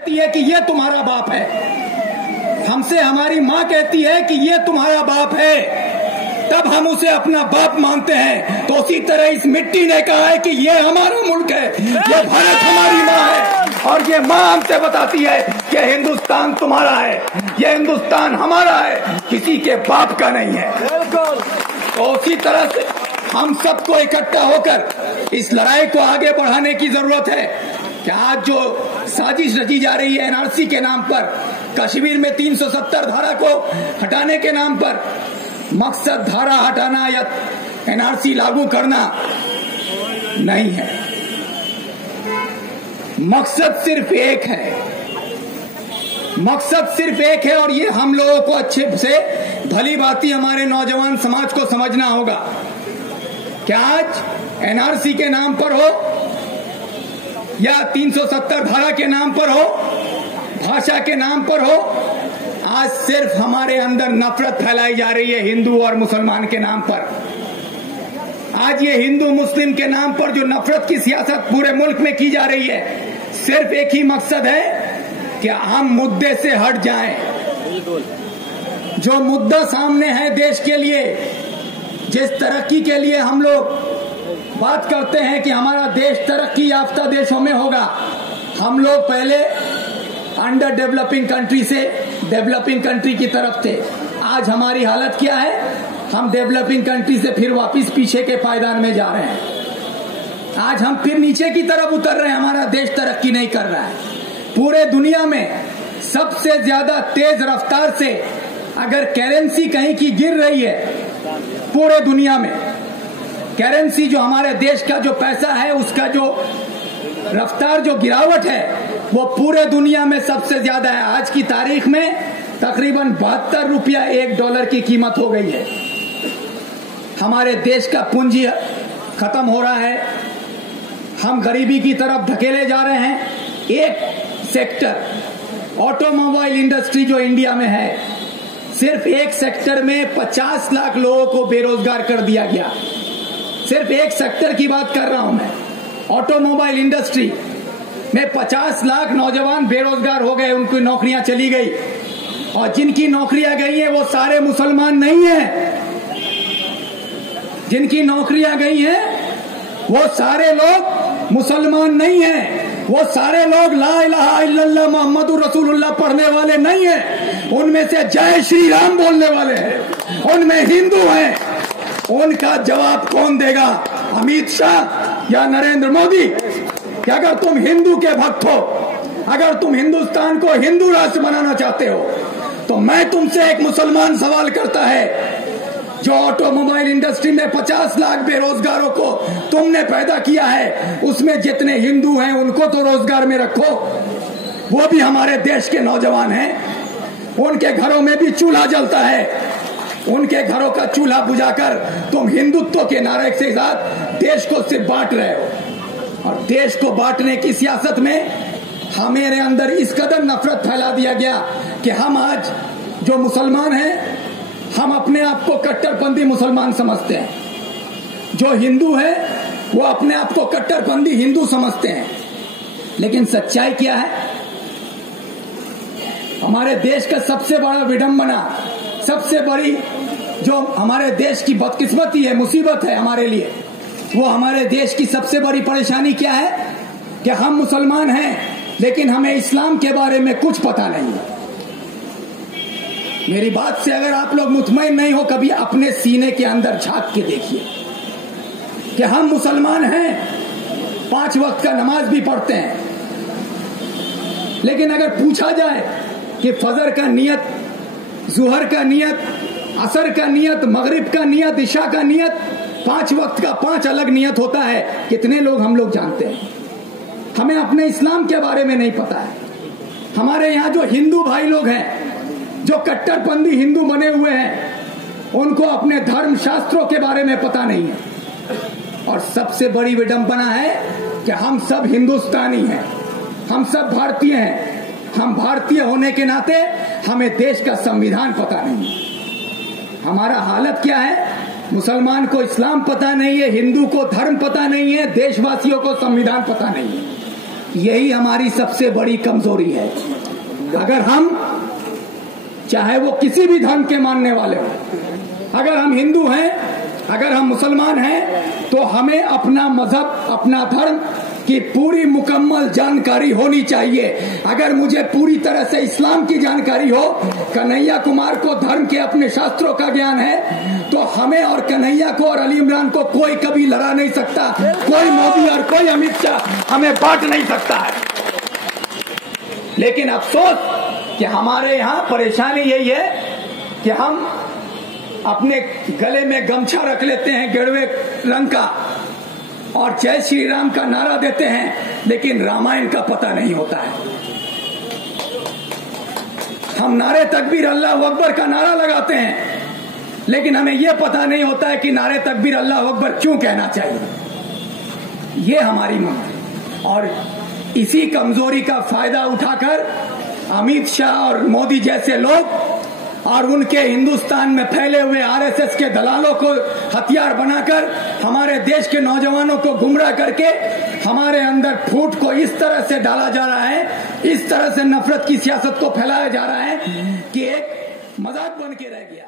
है कि ये तुम्हारा बाप है, हमसे हमारी माँ कहती है कि ये तुम्हारा बाप है, तब हम उसे अपना बाप मानते हैं। तो उसी तरह इस मिट्टी ने कहा है कि ये हमारा मुल्क है, ये भारत हमारी माँ है, और ये माँ हमसे बताती है कि हिंदुस्तान तुम्हारा है, ये हिंदुस्तान हमारा है, किसी के बाप का नहीं है। तो उसी तरह से हम सबको इकट्ठा होकर इस लड़ाई को आगे बढ़ाने की जरूरत है कि आज जो साजिश रची जा रही है एनआरसी के नाम पर, कश्मीर में 370 धारा को हटाने के नाम पर, मकसद धारा हटाना या एनआरसी लागू करना नहीं है। मकसद सिर्फ एक है, मकसद सिर्फ एक है, और ये हम लोगों को अच्छे से भली भांति हमारे नौजवान समाज को समझना होगा कि आज एनआरसी के नाम पर हो या 370 धारा के नाम पर हो, भाषा के नाम पर हो, आज सिर्फ हमारे अंदर नफरत फैलाई जा रही है हिंदू और मुसलमान के नाम पर। आज ये हिंदू मुस्लिम के नाम पर जो नफरत की सियासत पूरे मुल्क में की जा रही है, सिर्फ एक ही मकसद है कि हम मुद्दे से हट जाएं। जो मुद्दा सामने है देश के लिए, जिस तरक्की के लिए हम लोग बात करते हैं कि हमारा देश तरक्की याफ्ता देशों में होगा, हम लोग पहले अंडर डेवलपिंग कंट्री से डेवलपिंग कंट्री की तरफ थे। आज हमारी हालत क्या है? हम डेवलपिंग कंट्री से फिर वापस पीछे के पायदान में जा रहे हैं। आज हम फिर नीचे की तरफ उतर रहे हैं, हमारा देश तरक्की नहीं कर रहा है। पूरे दुनिया में सबसे ज्यादा तेज रफ्तार से अगर करेंसी कहीं की गिर रही है, पूरे दुनिया में करेंसी जो हमारे देश का जो पैसा है उसका जो रफ्तार जो गिरावट है वो पूरे दुनिया में सबसे ज्यादा है। आज की तारीख में तकरीबन 72 रुपया $1 की कीमत हो गई है। हमारे देश का पूंजी खत्म हो रहा है, हम गरीबी की तरफ धकेले जा रहे हैं। एक सेक्टर ऑटोमोबाइल इंडस्ट्री जो इंडिया में है, सिर्फ एक सेक्टर में 50 लाख लोगों को बेरोजगार कर दिया गया। सिर्फ एक सेक्टर की बात कर रहा हूं मैं, ऑटोमोबाइल इंडस्ट्री में 50 लाख नौजवान बेरोजगार हो गए, उनकी नौकरियां चली गई, और जिनकी नौकरियां गई हैं वो सारे मुसलमान नहीं हैं। जिनकी नौकरियां गई हैं वो सारे लोग मुसलमान नहीं हैं, वो सारे लोग ला इलाहा इल्लल्लाह मुहम्मदुर रसूलुल्लाह पढ़ने वाले नहीं हैं, उनमें से जय श्री राम बोलने वाले हैं, उनमें हिंदू हैं। उनका जवाब कौन देगा? अमित शाह या नरेंद्र मोदी? कि अगर तुम हिंदू के भक्त हो, अगर तुम हिंदुस्तान को हिंदू राष्ट्र बनाना चाहते हो, तो मैं तुमसे एक मुसलमान सवाल करता है, जो ऑटोमोबाइल इंडस्ट्री में 50 लाख बेरोजगारों को तुमने पैदा किया है, उसमें जितने हिंदू हैं उनको तो रोजगार में रखो, वो भी हमारे देश के नौजवान हैं, उनके घरों में भी चूल्हा जलता है, उनके घरों का चूल्हा बुझाकर तुम हिंदुत्व के नारे के साथ देश को सिर्फ बांट रहे हो। और देश को बांटने की सियासत में हमारे अंदर इस कदर नफरत फैला दिया गया कि हम आज जो मुसलमान हैं, हम अपने आप को कट्टरपंथी मुसलमान समझते हैं। जो हिंदू है वो अपने आप को कट्टरपंथी हिंदू समझते हैं। लेकिन सच्चाई क्या है? हमारे देश का सबसे बड़ा विडंबना, सबसे बड़ी जो हमारे देश की बदकिस्मती है, मुसीबत है हमारे लिए, वो हमारे देश की सबसे बड़ी परेशानी क्या है कि हम मुसलमान हैं लेकिन हमें इस्लाम के बारे में कुछ पता नहीं है। मेरी बात से अगर आप लोग मुतमईन नहीं हो, कभी अपने सीने के अंदर झांक के देखिए कि हम मुसलमान हैं, 5 वक्त का नमाज भी पढ़ते हैं, लेकिन अगर पूछा जाए कि फजर का नियत, जुहर का नियत, असर का नियत, मगरिब का नियत, इशा का नियत, 5 वक्त का 5 अलग नियत होता है, कितने लोग हम लोग जानते हैं? हमें अपने इस्लाम के बारे में नहीं पता है। हमारे यहाँ जो हिंदू भाई लोग हैं, जो कट्टरपंथी हिंदू बने हुए हैं, उनको अपने धर्म शास्त्रों के बारे में पता नहीं है। और सबसे बड़ी विडंबना है कि हम सब हिंदुस्तानी हैं, हम सब भारतीय हैं। हम भारतीय होने के नाते हमें देश का संविधान पता नहीं है। हमारा हालत क्या है? मुसलमान को इस्लाम पता नहीं है, हिंदू को धर्म पता नहीं है, देशवासियों को संविधान पता नहीं है। यही हमारी सबसे बड़ी कमजोरी है। अगर हम, चाहे वो किसी भी धर्म के मानने वाले हो, अगर हम हिंदू हैं, अगर हम मुसलमान हैं, तो हमें अपना मजहब, अपना धर्म की पूरी मुकम्मल जानकारी होनी चाहिए। अगर मुझे पूरी तरह से इस्लाम की जानकारी हो, कन्हैया कुमार को धर्म के अपने शास्त्रों का ज्ञान है, तो हमें और कन्हैया को और अली इमरान को कोई कभी लड़ा नहीं सकता, कोई मोदी और कोई अमित शाह हमें बांट नहीं सकता है। लेकिन अफसोस कि हमारे यहाँ परेशानी यही है कि हम अपने गले में गमछा रख लेते हैं गेरुए रंग का और जय श्री राम का नारा देते हैं, लेकिन रामायण का पता नहीं होता है। हम नारे तकबीर अल्लाह अकबर का नारा लगाते हैं, लेकिन हमें यह पता नहीं होता है कि नारे तकबीर अल्लाह अकबर क्यों कहना चाहिए। ये हमारी मांग, और इसी कमजोरी का फायदा उठाकर अमित शाह और मोदी जैसे लोग और उनके हिंदुस्तान में फैले हुए आरएसएस के दलालों को हथियार बनाकर हमारे देश के नौजवानों को गुमराह करके हमारे अंदर फूट को इस तरह से डाला जा रहा है, इस तरह से नफरत की सियासत को फैलाया जा रहा है कि एक मजाक बन के रह गया।